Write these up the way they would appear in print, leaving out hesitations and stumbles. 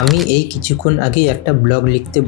আমি এই কিছুক্ষণ আগেই একটা ব্লগ লিখতে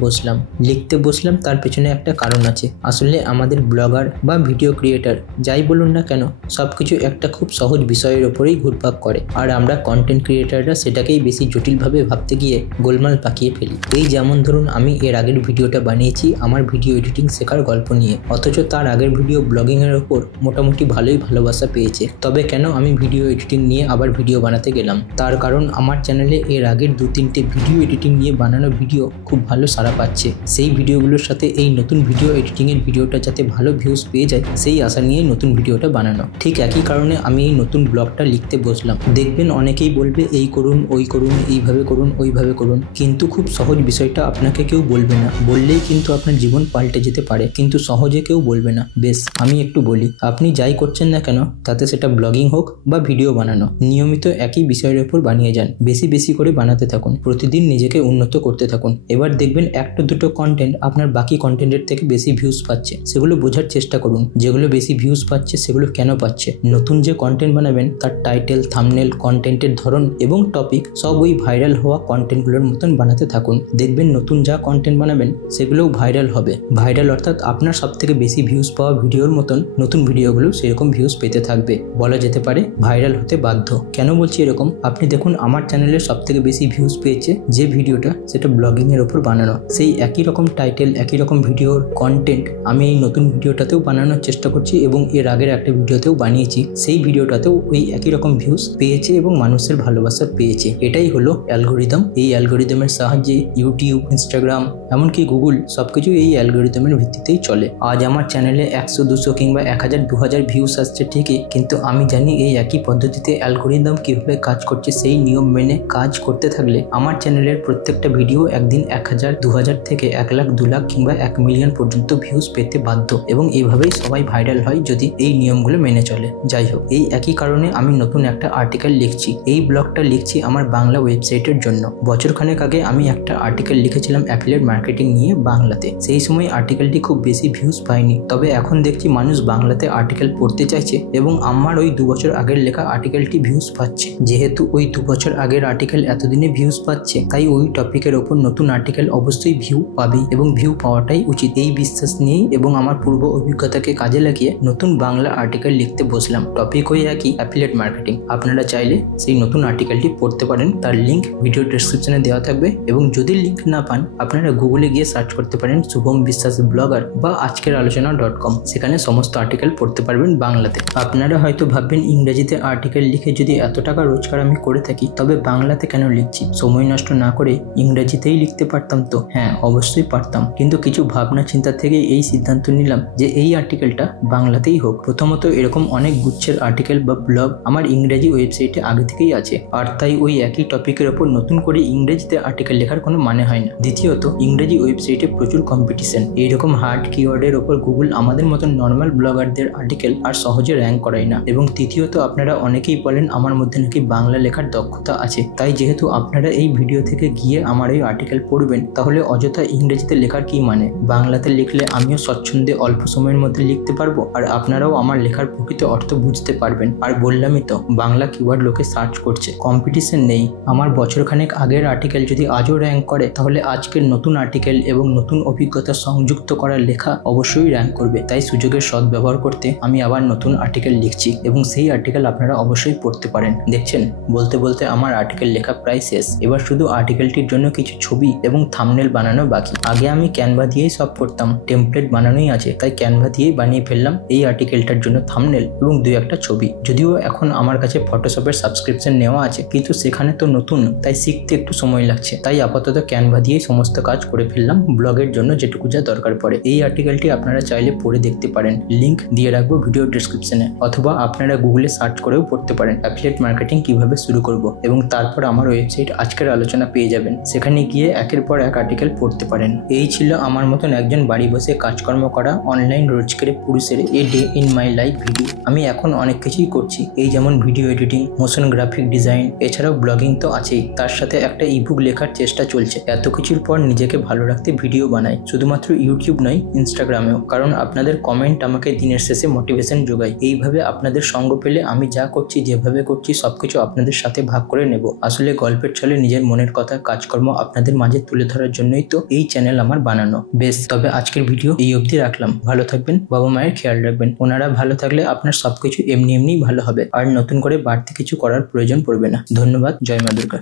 বসলাম তার পেছনে একটা কারণ আছে। আসলে আমাদের ব্লগার বা ভিডিও ক্রিয়েটার যাই বলুন না কেন, সবকিছু একটা খুব সহজ বিষয়ের ওপরেই ঘুরপাক করে, আর আমরা কন্টেন্ট ক্রিয়েটাররা সেটাকেই বেশি জটিলভাবে ভাবতে গিয়ে গোলমাল পাকিয়ে ফেলি। এই যেমন ধরুন, আমি এর আগের ভিডিওটা বানিয়েছি আমার ভিডিও এডিটিং শেখার গল্প নিয়ে, অথচ তার আগের ভিডিও ব্লগিং এর ওপর মোটামুটি ভালোই ভালোবাসা পেয়েছে। তবে কেন আমি ভিডিও এডিটিং নিয়ে আবার ভিডিও বানাতে গেলাম, তার কারণ আমার চ্যানেলে এর আগের 2-3টে ভিডিও এডিটিং নিয়ে বানানো ভিডিও খুব ভালো সাড়া পাচ্ছে। সেই ভিডিওগুলোর সাথে এই নতুন ভিডিও এডিটিং এর ভিডিওটা যাতে ভালো ভিউজ পেয়ে যায়, সেই আশা নিয়ে নতুন ভিডিওটা বানানো। ঠিক একই কারণে আমি এই নতুন ব্লগটা লিখতে বসলাম। দেখবেন অনেকেই বলবে এই করুন, ওই করুন, এইভাবে করুন, ওইভাবে করুন, কিন্তু খুব সহজ বিষয়টা আপনাকে কেউ বলবে না। বললেই কিন্তু আপনার জীবন পাল্টে যেতে পারে, কিন্তু সহজে কেউ বলবে না। বেশ, আমি একটু বলি। আপনি যাই করছেন না কেন, তাতে সেটা ব্লগিং হোক বা ভিডিও বানানো, নিয়মিত একই বিষয়ের উপর বানিয়ে যান। বেশি বেশি করে বানাতে থাকুন, প্রতিদিন নিজেকে উন্নত করতে থাকুন। এবার দেখবেন একটা দুটো কন্টেন্ট আপনার বাকি কন্টেন্টের থেকে বেশি ভিউজ পাচ্ছে। সেগুলো বোঝার চেষ্টা করুন, যেগুলো বেশি ভিউজ পাচ্ছে সেগুলো কেন পাচ্ছে। নতুন যে কন্টেন্ট বানাবেন তার টাইটেল, থাম্বনেল, কন্টেন্টের ধরন এবং টপিক সব ওই ভাইরাল হওয়া কন্টেন্টগুলোর মতন বানাতে থাকুন। দেখবেন নতুন যা কন্টেন্ট বানাবেন সেগুলোও ভাইরাল হবে। ভাইরাল অর্থাৎ আপনার সব থেকে বেশি ভিউজ পাওয়া ভিডিওর মতন নতুন ভিডিওগুলো সেরকম ভিউজ পেতে থাকবে। বলা যেতে পারে ভাইরাল হতে বাধ্য। কেন বলছি এরকম, আপনি দেখুন আমার চ্যানেলে সব থেকে বেশি ভিউজ পেয়েছে যে ভিডিওটা, সেটা ব্লগিং এর উপর বানানো। সেই একই রকম টাইটেল, একই রকম ভিডিওর কন্টেন্ট আমি এই নতুন ভিডিওটাতেও বানানোর চেষ্টা করছি এবং এর আগের একটা ভিডিওতেও বানিয়েছি। সেই ভিডিওটাতেও ওই একই রকম ভিউজ পেয়েছে এবং মানুষের ভালোবাসা পেয়েছে। এটাই হলো অ্যালগোরিদম। এই অ্যালগোরিদমের সাহায্যে ইউটিউব, ইনস্টাগ্রাম, এমনকি গুগল সবকিছু এই অ্যালগোরিদমের ভিত্তিতেই চলে। আজ আমার চ্যানেলে 100, 200 কিংবা 1000, 2000 ভিউজ আসছে ঠিকই, কিন্তু আমি জানি এই একই পদ্ধতিতে অ্যালগোরিদম কিভাবে কাজ করছে। সেই নিয়ম মেনে কাজ করতে থাকলে আমার চ্যানেলের প্রত্যেকটা ভিডিও একদিন 1000, 2000 থেকে 1 লাখ, 2 লাখ কিংবা 1 মিলিয়ন পর্যন্ত ভিউজ পেতে বাধ্য। এবং এইভাবেই সবাই ভাইরাল হয় যদি এই নিয়মগুলো মেনে চলে। যাই হোক, এই একই কারণে আমি নতুন একটা আর্টিকেল লিখছি। এই ব্লগটা লিখছি আমার বাংলা ওয়েবসাইটের জন্য। বছরখানেক আগে আমি একটা আর্টিকেল লিখেছিলাম অ্যাফিলিয়েট মার্কেটিং নিয়ে বাংলাতে। সেই সময় আর্টিকেলটি খুব বেশি ভিউজ পায়নি, তবে এখন দেখছি মানুষ বাংলাতে আর্টিকেল পড়তে চাইছে এবং আমার ওই 2 বছর আগের লেখা আর্টিকেলটি ভিউজ পাচ্ছে। যেহেতু ওই 2 বছর আগের আর্টিকেল এতদিনে ভিউজ পাচ্ছে, তাই ওই টপিকের ওপর নতুন আর্টিকেল অবশ্যই ভিউ পাবে এবং ভিউ পাওয়াটাই উচিত। এই বিশ্বাস নিয়েই এবং আমার পূর্ব অভিজ্ঞতাকে কাজে লাগিয়ে নতুন বাংলা আর্টিকেল লিখতে বসলাম। টপিক ওই একই, অ্যাফিলিয়েট মার্কেটিং। আপনারা চাইলে সেই নতুন আর্টিকেলটি পড়তে পারেন, তার লিঙ্ক ভিডিও ডেসক্রিপশনে দেওয়া থাকবে। এবং যদি লিঙ্ক না পান, আপনারা গুগলে গিয়ে সার্চ করতে পারেন শুভম বিশ্বাস ব্লগার বা আজকের আলোচনা.com। সেখানে সমস্ত আর্টিকেল পড়তে পারবেন বাংলাতে। আপনারা হয়তো ভাববেন ইংরেজিতে আর্টিকেল লিখে যদি এত টাকা রোজগার আমি করে থাকি, তবে বাংলাতে কেন লিখছি? সময় নষ্ট না করে ইংরেজিতেই লিখতে পারতাম তো। হ্যাঁ, অবশ্যই পারতাম, কিন্তু কিছু ভাবনা চিন্তা থেকে এই সিদ্ধান্ত নিলাম যে এই আর্টিকেলটা বাংলাতেই হোক। প্রথমত, এরকম অনেক গুচ্ছের আর্টিকেল বা ব্লগ আমার ইংরেজি ওয়েবসাইটে আগে থেকেই আছে, আর তাই ওই একই টপিকের ওপর নতুন করে ইংরেজিতে আর্টিকেল লেখার কোনো মানে হয় না। দ্বিতীয়ত, ইংরেজি ওয়েবসাইটে প্রচুর কম্পিটিশন। এইরকম হার্ড কিওয়ার্ডের ওপর গুগল আমাদের মতন নর্মাল ব্লগারদের আর্টিকেল আর সহজে র্যাঙ্ক করায় না। এবং তৃতীয়ত, আপনারা অনেকেই বলেন আমার মধ্যে নাকি বাংলা লেখার দক্ষতা আছে। তাই যেহেতু আপনারা এই ভিডিও থেকে গিয়ে আমার এই আর্টিকেল পড়বেন, তাহলে অযথা ইংরেজিতে লেখার কি মানে? বাংলাতে লিখলে আমিও স্বচ্ছন্দে অল্প সময়ের মধ্যে লিখতে পারবো, আর আপনারাও আমার লেখার প্রকৃত অর্থ বুঝতে পারবেন। আর বললামই তো, বাংলা কিওয়ার্ড লোকে সার্চ করছে, কম্পিটিশন নেই। আমার বছরখানেক আগের আর্টিকেল যদি আজও র্যাঙ্ক করে, তাহলে আজকের নতুন আর্টিকেল এবং নতুন অভিজ্ঞতা সংযুক্ত করার লেখা অবশ্যই র্যাঙ্ক করবে। তাই সুযোগের সদ্ব্যবহার করতে আমি আবার নতুন আর্টিকেল লিখছি এবং সেই আর্টিকেল আপনারা অবশ্যই পড়তে পারেন। দেখছেন, বলতে বলতে আমার আর্টিকেল লেখা প্রায় শেষ। এবার শুধু আর্টিকেলটির জন্য কিছু ছবি এবং থাম্বনেল বানানো বাকি। আগে আমি ক্যানভা দিয়েই সব করতাম, টেমপ্লেট বানানোই আছে, তাই ক্যানভা দিয়েই বানিয়ে ফেললাম এই আর্টিকেলটার জন্য থাম্বনেল এবং 2-1টা ছবি। যদিও এখন আমার কাছে ফটোশপের সাবস্ক্রিপশন নেওয়া আছে, কিন্তু সেখানে তো নতুন, তাই শিখতে একটু সময় লাগছে। তাই আপাতত ক্যানভা দিয়েই সমস্ত কাজ করে ফেললাম ব্লগের জন্য যেটুকু যা দরকার পড়ে। এই আর্টিকেলটি আপনারা চাইলে পড়ে দেখতে পারেন, লিঙ্ক দিয়ে রাখবো ভিডিও ডেসক্রিপশনে, অথবা আপনারা গুগলে সার্চ করেও পড়তে পারেন অ্যাফিলিয়েট মার্কেটিং কিভাবে শুরু করব, এবং তারপর আমার ওয়েবসাইট আজকের আলোচনা পেয়ে যাবেন। সেখানে গিয়ে একের পর এক আর্টিকেল পড়তে পারেন। এই ছিল আমার মতন একজন বাড়ি বসে কাজকর্ম করা অনলাইন রোজগারের পুরুষের a day in my life video. আমি এখন অনেক কিছুই করছি, এই যেমন video editing, motion graphic design, এছাড়াও ব্লগিং তো আছেই। তার সাথে একটা ইবুক লেখার চেষ্টা চলছে। এত কিছুর পর নিজেকে ভালো রাখতে ভিডিও বানাই, শুধুমাত্র ইউটিউব নয়, ইনস্টাগ্রামেও। কারণ আপনাদের কমেন্ট আমাকে দিনের শেষে মোটিভেশন যোগায়। এইভাবে আপনাদের সঙ্গ পেলে আমি যা করছি, যেভাবে করছি, সবকিছু আপনাদের সাথে ভাগ করে নেব। আসলে গল্পের ছলে নিজের মনের কথা কাজকর্ম আপনাদের মাঝে তুলে ধরার জন্যই তো এই চ্যানেল আমার বানানো। বেশ, তবে আজকের ভিডিও এই অবধি রাখলাম। ভালো থাকবেন, বাবা মায়ের খেয়াল রাখবেন। ওনারা ভালো থাকলে আপনার সবকিছু এমনি এমনিই ভালো হবে, আর নতুন করে বাড়তি কিছু করার প্রয়োজন পড়বে না। ধন্যবাদ। জয় মা দুর্গা।